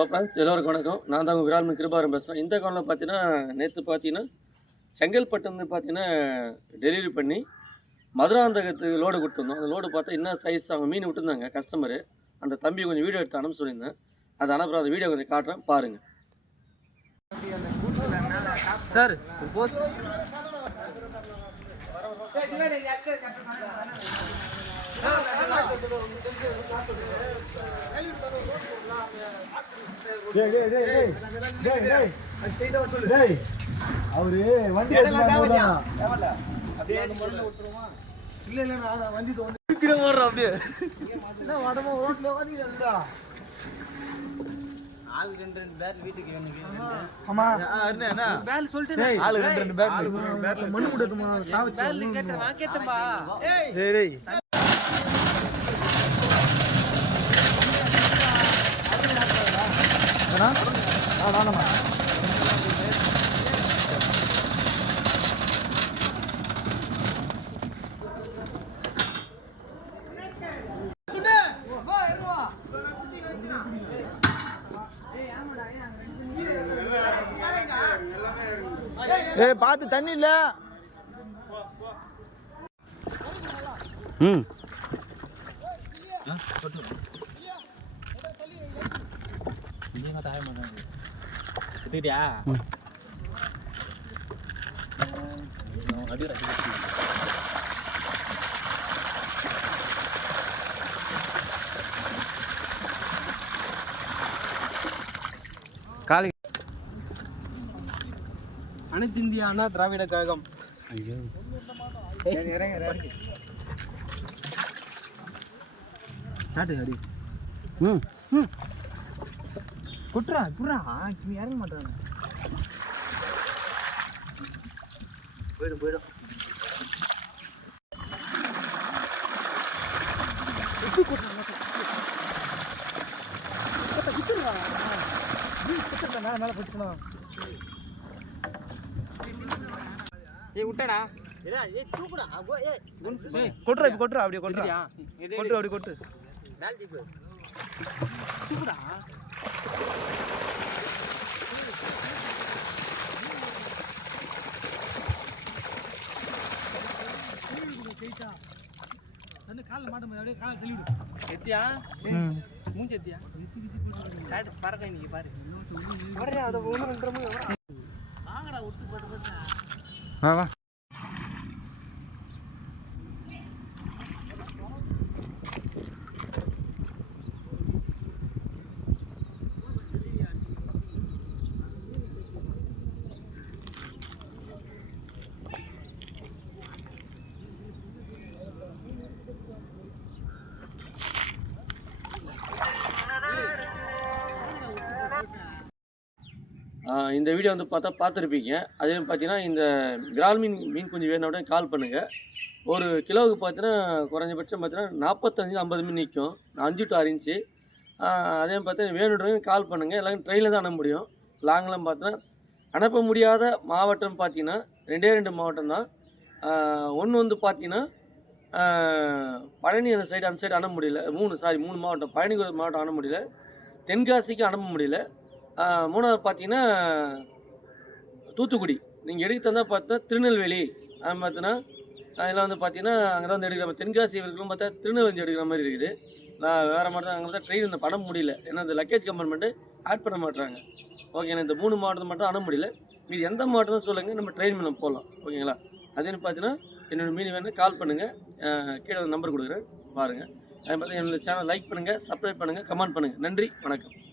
Hello friends எல்லோருக்கும் வணக்கம். நான் தான் உங்கள் விரால்மன் கிருபாரம் பேசுகிறேன் இந்த காலில் பார்த்தீங்கன்னா நேற்று பார்த்தீங்கன்னா செங்கல்பட்டு வந்து பார்த்தீங்கன்னா டெலிவரி பண்ணி மதுராந்தகத்துக்கு லோடு கொடுத்துருந்தோம் அந்த லோடு பார்த்தா என்ன சைஸ் அவங்க மீன் விட்டுருந்தாங்க கஸ்டமரு அந்த தம்பி கொஞ்சம் வீடியோ எடுத்து அனுப்ப சொல்லியிருந்தேன். அதை அனுப்புகிற அந்த வீடியோ கொஞ்சம் காட்டுறேன் பாருங்கள் சார் போஸ் அவரு வண்டி அப்படியே அப்படியே ஆள் ரெண்டு ரெண்டு பேர் வீட்டுக்கு வேணும் ஆமா பேல் சொல்லிட்டு ஆளு ரெண்டு ரெண்டு பேக் மண்ணு முடக்குமா சாவச்சு. பேல் கேட்டேன் நான் கேட்டேன்பா. டேய் டேய் வேணா ஆ பார்த்து தண்ணி இல்ல. ம். தாய மாட்டாங்க எடுத்துக்கிட்டியா அடி காலி அனைத்து இந்திய அண்ணா திராவிட கழகம். நாட்டு அடி ம். குட்ரா குட்ரா நீ இறங்க மாட்டாங்க போயிடும் போயிடும் மேல மேல போட்டுக்கணும் ஏய் விட்டடா. ஏய் தூக்குடா. ஏய் கொட்டுறா இப்ப கொட்டுறா அப்படியே கொட்டுறா. கொட்டு. அப்படி கொட்டு மேல் தூக்கு எத்தியா மூஞ்சி எத்தியா சாட்டிஸ் பறக்க இன்னைக்கு பாரு. வரடா அத ஒண்ணு ரெண்டு மூணு வாங்கடா போட்டு போட்டு வா இந்த வீடியோ வந்து பார்த்தா பார்த்துருப்பீங்க. அதே பார்த்தீங்கன்னா இந்த கிரால் மீன் மீன் குஞ்சு வேணும் உடனே கால் பண்ணுங்கள் ஒரு கிலோவுக்கு பார்த்தீங்கன்னா குறைஞ்சபட்சம் பார்த்தீங்கன்னா நாற்பத்தஞ்சு ஐம்பது மீன் நிற்கும் அஞ்சு டு ஆறு இன்ச்சு அதே பார்த்தீங்கன்னா வேணுன்றவங்க கால் பண்ணுங்கள் எல்லாரும் ட்ரெயினில் தான் அனுப்ப முடியும். லாங்லாம் பார்த்தீங்கன்னா அனுப்ப முடியாத மாவட்டம் பார்த்தீங்கன்னா ரெண்டே ரெண்டு மாவட்டம் தான். ஒன்று வந்து பார்த்தீங்கன்னா பழனி அந்த சைடு அந்த சைடு அனுப்ப முடியல. மூணு சாரி மூணு மாவட்டம். பழனி மாவட்டம் அனுப்ப முடியல. தென்காசிக்கு அனுப்ப முடியல. மூணாவது பார்த்தீங்கன்னா தூத்துக்குடி. நீங்கள் எடுக்க தந்தால் பார்த்தா திருநெல்வேலி. அது பார்த்தீங்கன்னா அதெல்லாம் வந்து பார்த்தீங்கன்னா அங்கே தான் வந்து எடுக்கிற தென்காசி இருக்குன்னு பார்த்தா திருநெல்வேலி எடுக்கிற மாதிரி இருக்குது. நான் வேறு மாதிரி தான் அங்கே தான் ட்ரெயின் இந்த படம் முடியல. ஏன்னா இந்த லக்கேஜ் கம்பார்ட்மெண்ட்டு ஆட் பண்ண மாட்டுறாங்க ஓகேண்ணா இந்த மூணு மாவட்டத்தை மட்டும் அனுப்ப முடியல. மீது எந்த மாவட்டம் தான் சொல்லுங்கள் நம்ம ட்ரெயின் பண்ண போகலாம் ஓகேங்களா அதேன்னு பார்த்தீங்கன்னா என்னோடய மீன் வேணும் கால் பண்ணுங்கள் கீழே நம்பர் கொடுக்குறேன். பாருங்கள் அதே மாதிரி என்னோடய சேனல் லைக் பண்ணுங்கள் சப்ஸ்கிரைப் பண்ணுங்கள் கமெண்ட் பண்ணுங்கள் நன்றி வணக்கம்.